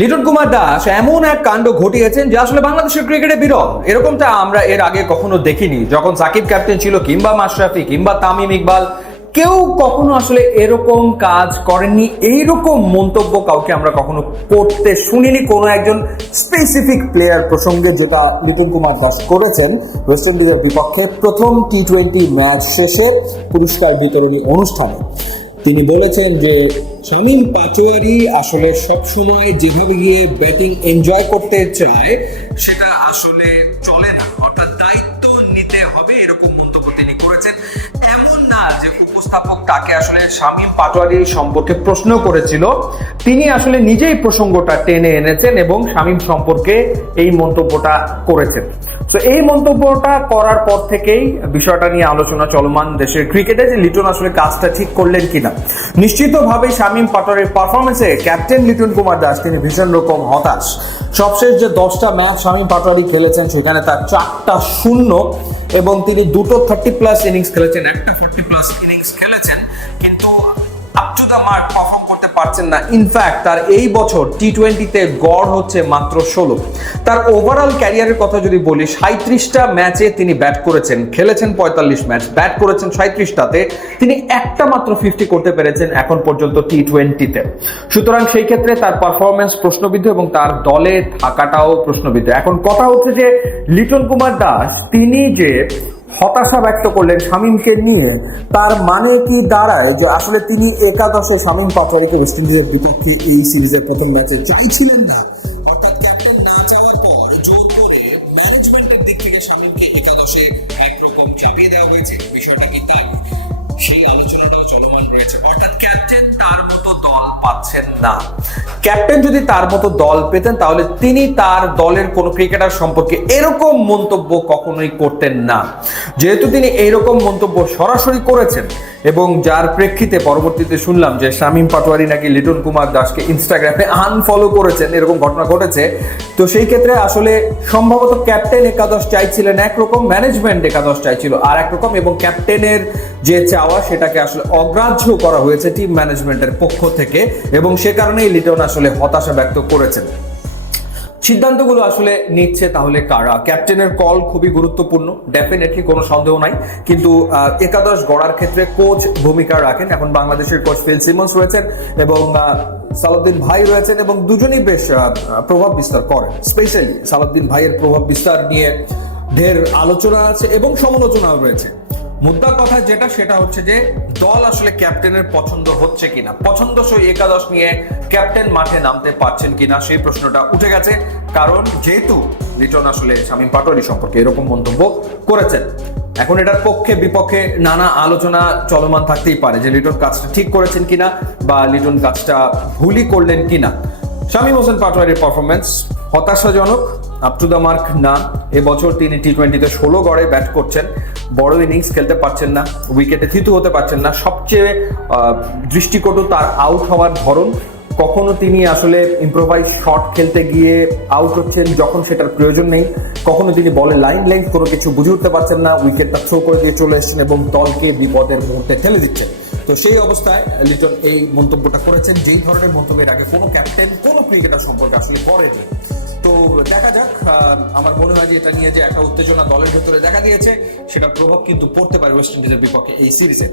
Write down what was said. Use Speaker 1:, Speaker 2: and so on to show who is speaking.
Speaker 1: লিটন কুমার দাস এমন এক কাণ্ড ঘটিয়েছেন যে আসলে বাংলাদেশের ক্রিকেটে বিরল। এরকমটা আমরা এর আগে কখনো দেখিনি। যখন সাকিব ক্যাপ্টেন ছিল কিংবা মাশরাফি কিংবা তামিম ইকবাল, কেউ কখনো আসলে এরকম কাজ করেননি। এইরকম মন্তব্য কাউকে আমরা কখনো করতে শুনিনি কোনো একজন স্পেসিফিক প্লেয়ার প্রসঙ্গে যেটা লিটন কুমার দাস করেছেন। ওয়েস্ট ইন্ডিজের বিপক্ষে প্রথম টি টোয়েন্টি ম্যাচ শেষে পুরস্কার বিতরণী অনুষ্ঠানে। তিনি বলেছেন যে শামীম পাচোয়ারি আসলে সবসময় যেভাবে গিয়ে ব্যাটিং এনজয় করতে চায়, সেটা আসলে চলে না। অর্থাৎ দায়িত্ব নিতে হবে এরকম উপস্থাপক তাকে আসলে শামীম পাটোয়ারি সম্পর্কে প্রশ্ন করেছিল। তিনি আসলে নিজেই প্রসঙ্গটা টেনে এনেছেন এবং শামীম সম্পর্কে এই মন্তব্যটা করেছেন। তো এই মন্তব্যটা করার পর থেকেই বিষয়টা নিয়ে আলোচনা চলমান দেশের ক্রিকেটে যে লিটন আসলে কাজটা ঠিক করলেন কিনা। নিশ্চিতভাবে শামীম পাটোয়ারির পারফরমেন্সে ক্যাপ্টেন লিটন কুমার দাস, তিনি ভীষণ রকম হতাশ। সবশেষ যে দশটা ম্যাচ শামীম পাটোয়ারি খেলেছেন, সেখানে তার চারটা শূন্য এবং তিনি দুটো থার্টি প্লাস ইনিংস খেলেছেন, একটা ফোর্টি প্লাস ইনিংস খেলেছেন। কিন্তু up to the mark perform পারছেন না। ইনফ্যাক্ট তার এই বছর টি টোয়েন্টিতে গড় হচ্ছে মাত্র ষোলো। তার ওভারঅল ক্যারিয়ারের কথা যদি বলি সাঁত্রিশটা ম্যাচে তিনি ব্যাট করেছেন। খেলেছেন পঁয়তাল্লিশ ম্যাচ ব্যাট করেছেন সাঁত্রিশটাতে তিনি একটা মাত্র ফিফটি করতে পেরেছেন এখন পর্যন্ত টি টোয়েন্টিতে সুতরাং সেই ক্ষেত্রে তার পারফরমেন্স প্রশ্নবিদ্ধ এবং তার দলে থাকাটাও প্রশ্নবিদ্ধ। এখন কথা হচ্ছে যে লিটন কুমার দাস, তিনি যে হতাশা ব্যক্ত করলেন শামীমকে নিয়ে। তার মানে কি দাঁড়ায় যে আসলে তিনি একাদশে শামীম পাটোয়ারিকে ওয়েস্ট ইন্ডিজের বিপক্ষে এই সিরিজের প্রথম ম্যাচে চাইছিলেন না? পাচ্ছেন না। ক্যাপ্টেন যদি তার মতো দল পেতেন, তাহলে তিনি তার দলের কোনো ক্রিকেটার সম্পর্কে এরকম মন্তব্য কখনোই করতেন না। যেহেতু তিনি এইরকম মন্তব্য সরাসরি করেছেন এবং যার প্রেক্ষিতে পরবর্তীতে শুনলাম যে শামীম পাটোয়ারি নাকি লিটন কুমার দাসকে ইনস্টাগ্রামে আনফলো করেছেন, এরকম ঘটনা ঘটেছে। তো সেই ক্ষেত্রে আসলে সম্ভবত ক্যাপ্টেন একাদশ চাইছিলেন একরকম ম্যানেজমেন্ট একাদশ চাইছিল আর একরকম এবং ক্যাপ্টেনের যে চাওয়া, সেটাকে আসলে অগ্রাহ্য করা হয়েছে টিম ম্যানেজমেন্টের পক্ষ থেকে। এবং সে কারণেই লিটন আসলে হতাশা ব্যক্ত করেছেন। সিদ্ধান্তগুলো আসলে নিচ্ছে তাহলে কারা? ক্যাপ্টেনের কল খুবই গুরুত্বপূর্ণ ডেফিনেটলি কোনো সন্দেহ নাই। কিন্তু একাদশ গড়ার ক্ষেত্রে কোচ ভূমিকা রাখেন। এখন বাংলাদেশের কোচ ফিল সিমন্স রয়েছেন এবং সালাউদ্দিন ভাই রয়েছেন এবং দুজনেই বেশ প্রভাব বিস্তার করেন। স্পেশালি সালাউদ্দিন ভাইয়ের প্রভাব বিস্তার নিয়ে ঢের আলোচনা আছে এবং সমালোচনাও রয়েছে। মুদ্রা কথা যেটা, সেটা হচ্ছে যে দল আসলে ক্যাপ্টেনের পছন্দ হচ্ছে কিনা? পছন্দ পছন্দসই একাদশ নিয়ে ক্যাপ্টেন মাঠে নামতে পারছেন কিনা সেই প্রশ্নটা উঠে গেছে। কারণ যেহেতু লিটন আসলে শামীম পাটোয়ারি সম্পর্কে এরকম মন্তব্য করেছেন, এখন এটার পক্ষে বিপক্ষে নানা আলোচনা চলমান থাকতেই পারে যে লিটন কাজটা ঠিক করেছেন কিনা বা লিটন কাজটা ভুলই করলেন কিনা। শামীম হোসেন পাটোয়ারির পারফরমেন্স হতাশাজনক আপ টু দ্য মার্ক না। এবছর তিনি টি টোয়েন্টিতে ষোলো গড়ে ব্যাট করছেন। বড় ইনিংস খেলতে পারছেন না উইকেটে থিতু হতে পারছেন না। সবচেয়ে দৃষ্টিকটু তার আউট হওয়ার ধরন, কখনো তিনি আসলে ইম্প্রোভাইজ শট খেলতে গিয়ে আউট হচ্ছেন যখন সেটার প্রয়োজন নেই। কখনো তিনি বলে লাইন লেন্থ কোনো কিছু বুঝে উঠতে পারছেন না উইকেটটা থ্রো করে দিয়ে চলে এসেছেন এবং দলকে বিপদের মুহূর্তে ঠেলে দিচ্ছেন। তো সেই অবস্থায় লিটন এই মন্তব্যটা করেছেন, যেই ধরনের মন্তব্যের আগে কোনো ক্যাপ্টেন কোনো ক্রিকেটার সম্পর্কে আসলে তো দেখা যাক আমার মনে হয় যে এটা নিয়ে যে একটা উত্তেজনা দলের ভেতরে দেখা দিয়েছে সেটা প্রভাব কিন্তু পড়তে পারে ওয়েস্ট ইন্ডিজের বিপক্ষে এই সিরিজে